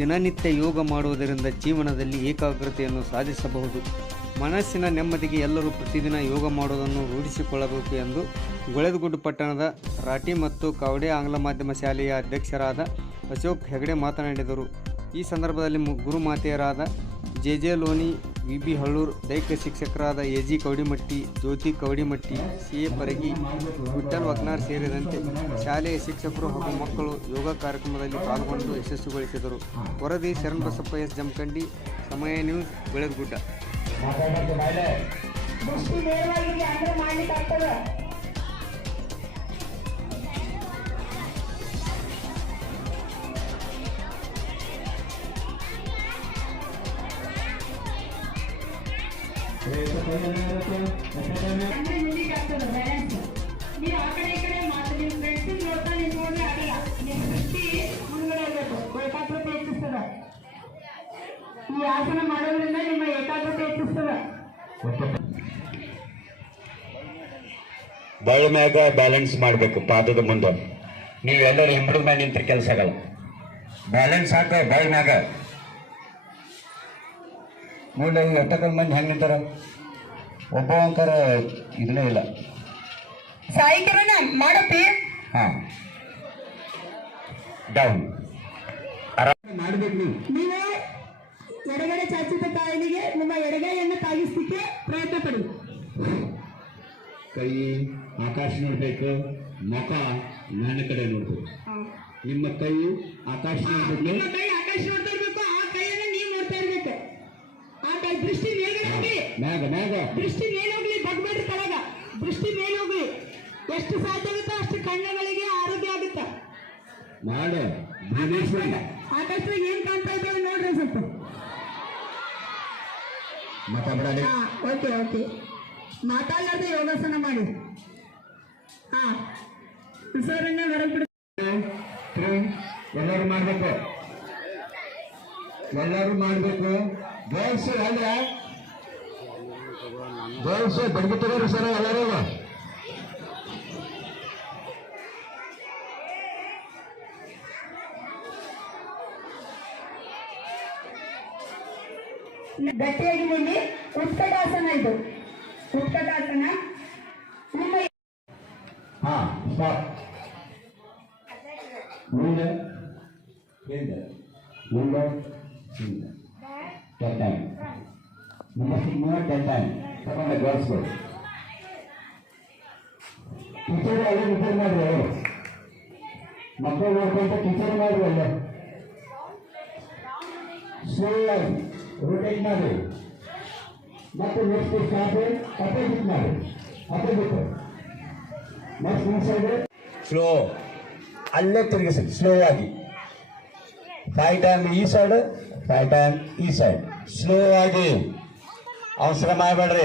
ದಿನನಿತ್ಯ ಯೋಗ ಮಾಡುವುದರಿಂದ ಜೀವನದಲ್ಲಿ ಏಕಾಗ್ರತೆಯನ್ನು ಸಾಧಿಸಬಹುದು. ಮನಸ್ಸಿನ ನೆಮ್ಮದಿಗೆ ಎಲ್ಲರೂ ಪ್ರತಿದಿನ ಯೋಗ ಮಾಡುವುದನ್ನು ರೂಢಿಸಿಕೊಳ್ಳಬೇಕು ಎಂದು ಗೊಳೆದಗುಡ್ಡು ಪಟ್ಟಣದ ರಾಟಿ ಮತ್ತು ಕವಡೆ ಆಂಗ್ಲ ಮಾಧ್ಯಮ ಶಾಲೆಯ ಅಧ್ಯಕ್ಷರಾದ ಅಶೋಕ್ ಹೆಗಡೆ ಮಾತನಾಡಿದರು. ಈ ಸಂದರ್ಭದಲ್ಲಿ ಗುರುಮಾತೆಯರಾದ J J Loni V B Hallur ದೈಹಿಕ ಶಿಕ್ಷಕರಾದ A G Kavadimatti, Jyoti Kavadimatti, C A Paragi Vithal Vaknar ಸೇರಿದಂತೆ ಶಾಲೆಯ ಶಿಕ್ಷಕರು ಹಾಗೂ ಮಕ್ಕಳು ಯೋಗ ಕಾರ್ಯಕ್ರಮದಲ್ಲಿ ಪಾಲ್ಗೊಂಡು ಯಶಸ್ವಿಗೊಳಿಸಿದರು. ವರದಿ ಶರಣ್ ಬಸಪ್ಪ ಎಸ್. ಜಮಖಂಡಿ, ಸಮಯ ನ್ಯೂಸ್ ಬೆಳಗುಡ್ಡ ಅಂದ್ರೆ ಈ ಮಾತು ನಿಮ್ಮ ಈ ಆಸನ ಮಾಡೋದ್ರಿಂದ ನಿಮ್ಮ ಏಕಾಗ್ರತೆ ಹೆಚ್ಚಿಸ್ತದ ಬಳ್ಳ ಮ್ಯಾಗ ಬ್ಯಾಲೆನ್ಸ್ ಮಾಡಬೇಕು, ಪಾದದ ಮುಂದೆ. ನೀವೆಲ್ಲರೂ ಹಿಂಬಡ ಮ್ಯಾಗ ನಿಂತ ಕೆಲಸ ಆಗಲ್ಲ. ಬ್ಯಾಲೆನ್ಸ್ ಹಾಕ ಬಳ್ಳ ಮ್ಯಾಗ. ನೋಡಿ ಎಟ್ಟಕಲ್ ಮಂದಿ ಹೆಂಗೆ ನಿಂತಾರ? ಒಬ್ಬ ಅಂಕಾರ ಇದನ್ನೇ ಇಲ್ಲ. ಸಾಯಿ ಕಿರಣ ಮಾಡಪ್ಪಿ ಹಾಂ. ಡೌನ್ ಮಾಡಬೇಕು ನೀವು. ನೀವು ಎಡಗಡೆ ಚಾಚಿದ ಕಾಯಿಲೆಗೆ ನಿಮ್ಮ ಎಡಗೈಯನ್ನು ತಾಗಿಸ್ಲಿಕ್ಕೆ ಪ್ರಯತ್ನ ಪಡಿ. ಕೈ ಆಕಾಶ ನೋಡ್ಬೇಕು ಮುಖ ನನ್ನ ಕಡೆ ನೋಡ್ಬೇಕು ನಿಮ್ಮ ಕೈ ಆಕಾಶ ನೋಡ್ಬೇಕು. ನಿಮ್ಮ ಕೈ ಆಕಾಶ ನೋಡ್ತಾ ಇರ್ಬೇಕು ಆ ಕೈಯನ್ನು ನೀವು ನೋಡ್ತಾ ಇರ್ಬೇಕು ಆ ಕೈ ಮ್ಯಾಗ ಮ್ಯಾಗ. ದೃಷ್ಟಿ ಮೇಲೆ ಹೋಗ್ಲಿ ಬಗ್ಬೇಡ್ರಿ ತಳಗ. ದೃಷ್ಟಿ ಮೇಲೆ ಹೋಗ್ಲಿ ಎಷ್ಟು ಸಾಧ್ಯವಿತ್ತೋ ಅಷ್ಟು ಕಣ್ಣುಗಳಿಗೆ ಆರೋಗ್ಯ ಆಗುತ್ತೆ. ಭುವನೇಶ್ವರಿ. ಆಕಾಶದಾಗ ಏನ್ ಕಾಣ್ತಾ ಇದ್ದಾವೆ ನೋಡ್ರಿ ಸ್ವಲ್ಪ. ಮಾತಾಡಲಿ ಹಾ ಓಕೆ ಓಕೆ. ಮಾತಾಡಲಾರ್ದೆ ಯೋಗಾಸನ ಮಾಡಿ. ಹಾ. ಸರ್ ಹೊರಗೆ ಎಲ್ಲರೂ ಮಾಡ್ಬೇಕು. ಎಲ್ಲರೂ ಮಾಡ್ಬೇಕು. ಗರ್ಲ್ಸ್ ಅಲ್ಲ ಗರ್ಲ್ಸ್ ಬಡ್ಗಿ ತಗೋರಿ ಸರ್ ಎಲ್ಲರೂ ಗಟ್ಟಿಯಾಗಿ ನಿಲ್ಲಿ ಉತ್ಕಟಾಸನ ಇದು. ಉತ್ಕಟಾಸನ ನಿಮ್ಮ ಹಾ ಸ್ಟಾಪ್ ಮುಂದೆ ಹಿಂದೆ ಮುಂದೆ ಹಿಂದೆ ಟೆನ್ ಟೈಮ್ ನಮಸ್ತೆ ಮೂವತ್ತು ಟೆನ್ ಟೈಮ್ ತಗೊಂಡೆ ಗರ್ಲ್ಸ್ಗಳು ಟೀಚರ್ ಅಲ್ಲಿ ರಿಪೇರ್ ಮಾಡ್ರಿ ಅವರು ಮಕ್ಕಳು ನೋಡ್ಕೊಂತ ಟೀಚರ್ ಮಾಡ್ರಿ ಅಲ್ಲ ಸ್ಲೋ ಆಗಿ ರೊಟೇಟ್ ಮಾಡಿ ಮತ್ತೆ ನೆಕ್ಸ್ಟ್ ಸ್ಟಾಪ್ ಅಪೋಸಿಟ್ ಮಾಡಿ ಅಪೋಸಿಟ್ ನೆಕ್ಸ್ಟ್ ಈ ಸೈಡ್ ಸ್ಲೋ ಅಲ್ಲೇ ತಿರುಗಿಸಿ ಸ್ಲೋ ಆಗಿ ಫೈವ್ ಟೈಮ್ ಈ ಸೈಡ್ ಫೈವ್ ಟೈಮ್ ಈ ಸೈಡ್ ಸ್ಲೋ ಆಗಿ अवसर आय बड़ी